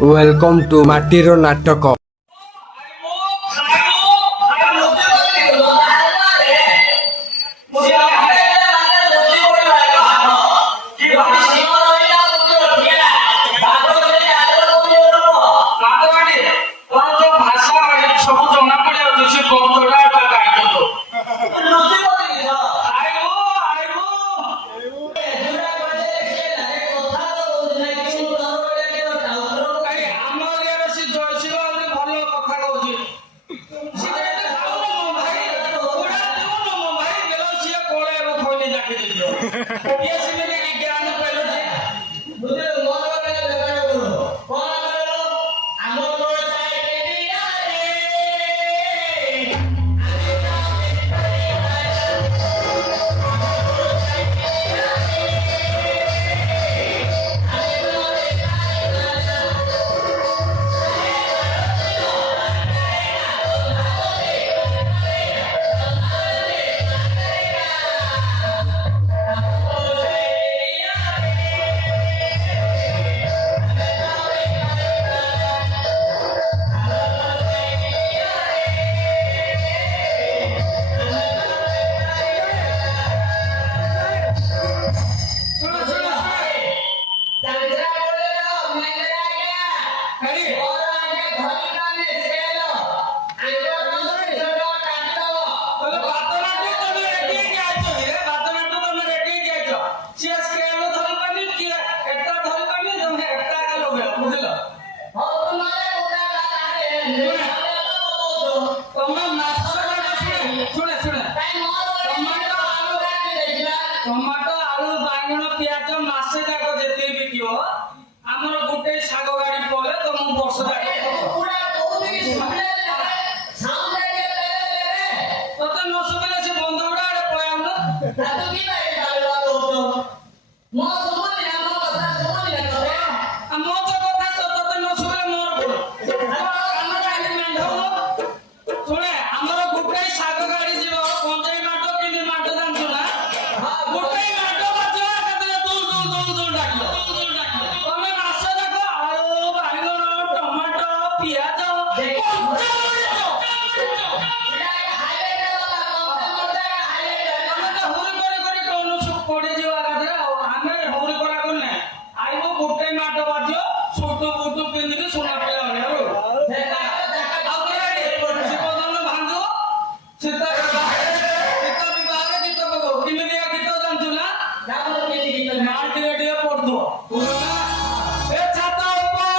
Welcome to ମାଟିର ନାଟକ। Tomato आलू बांगण प्याज मासे जाक जेते बिकियो हमर गुटे साग गाड़ी पले तो मु वर्ष जाक पूरा कोउदी सामने तते न सुबले से बंधवडा आडे पयाम न तातो की बाई डालवा दोतो मो सुमनी ना मो कथा सुमनी ना करे आ मो तो कथा तो तते न सुबले मोर कान गाड़ी मेंढो सुने हमर गुटे साग गाड़ी जीव पंजाई माटो किनी माटो दान सुना गोटे माटो बच्चा कते दूर डाकियो तमे मासे देखो आलू बांगण टमाटो प्याज पड़े जीवा कथे आमे होरी करा कोने आइबो गोटे माटो बाजियो छोटो बुटो पिंदी सोना पेला हो देखा आउरे जीवन भांगो चिता चिता विभाग गीत बगो किमिदिया गीत जानछु ना जाबो केली गीत माटी रेडियो पड़ दो ए छाता ऊपर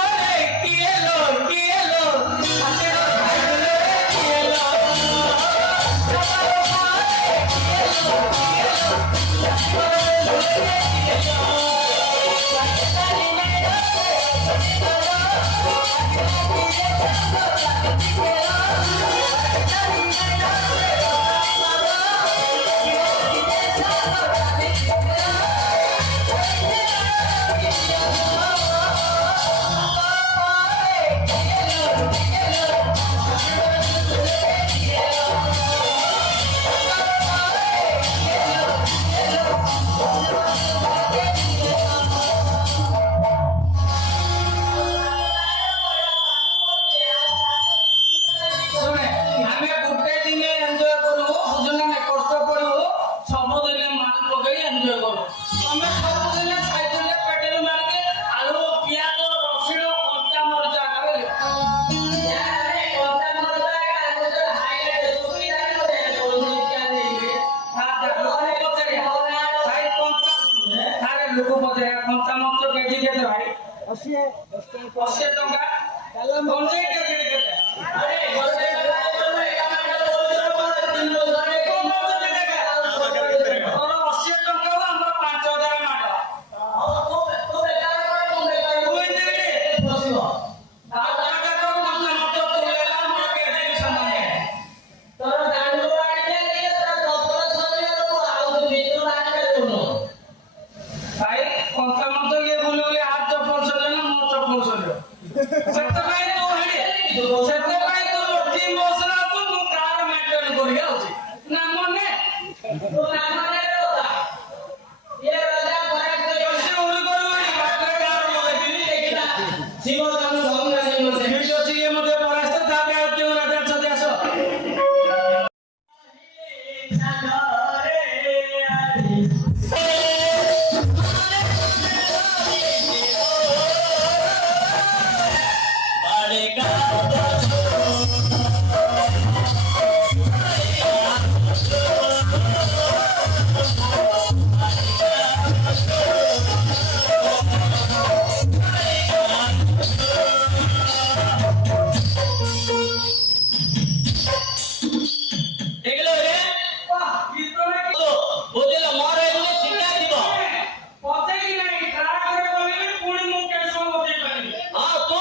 किएलो आते भाईले किएलो छाता ऊपर सुने हमें गुटे दिन एंजॉय करू बुझना ने कष्ट पड़ो सब दिन माल पकई एंजॉय करू हमें सब दिन साइकिल ले पेट्रोल मार के आलू प्याज रसुन कच्चा मरचा करे यार कच्चा मरचा का आलू तो हाईलाइट सुई दान करे बोलनी क्या नहीं हां लोग पचरे भाई कच्चा अरे लोग पचरे कच्चा मरचा केजी केते भाई 80 टका काला मंजे केजी केते अरे बोलते जीवन ହଉ ନାନୀ ମତେ ଠିକ ଅଛି ଇଏ ମଧ୍ୟ ପରାସ୍ତ ତାପରେ ଆଉ କେଉଁ ରାଜା ଅଛନ୍ତି ଆସ ଦେଖିଲ ରେ ଗୀତରେ ବୁଝିଲ ମୋର ଏମିତି ଶିକ୍ଷା ଥିବ ପଚାରି ନାହିଁ ଟ୍ରାକରେ ଗଲେ ପୁଣି ମୁଁ କେସ ବତେଇ ପାରିବି ହଁ ତୁ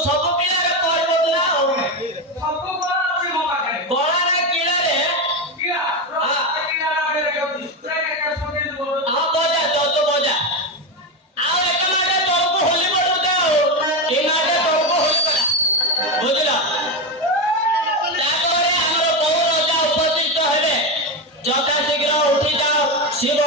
ସବୁ ପିଲାରେ କରିବ ନା ଆଉ ସବୁ କଳା ଅଛି ମୋ ପାଖରେ କଳାରେ କିଳାରେ କିଳା କିଳା ଆଗରେ ଦେଖାଉଛି ପୁରା କେସ ବତେଇ ଦେବ ହଁ ବଜା ଯତ ବଜା ଆଉ ଏକ ମାଡେ ତଳକୁ ହୋଲି ପଡୁ ଦେ ଆଉ ଏ ମାଡେ ତଳକୁ ହୋଲି ପଡା ବୁଝିଲ ତାପରେ ଆମର ବହୁ ରଜା ଉପସ୍ଥିତ ହେବେ ଯଥା ଶୀଘ୍ର ଉଠି ଯାଅ ଶିବ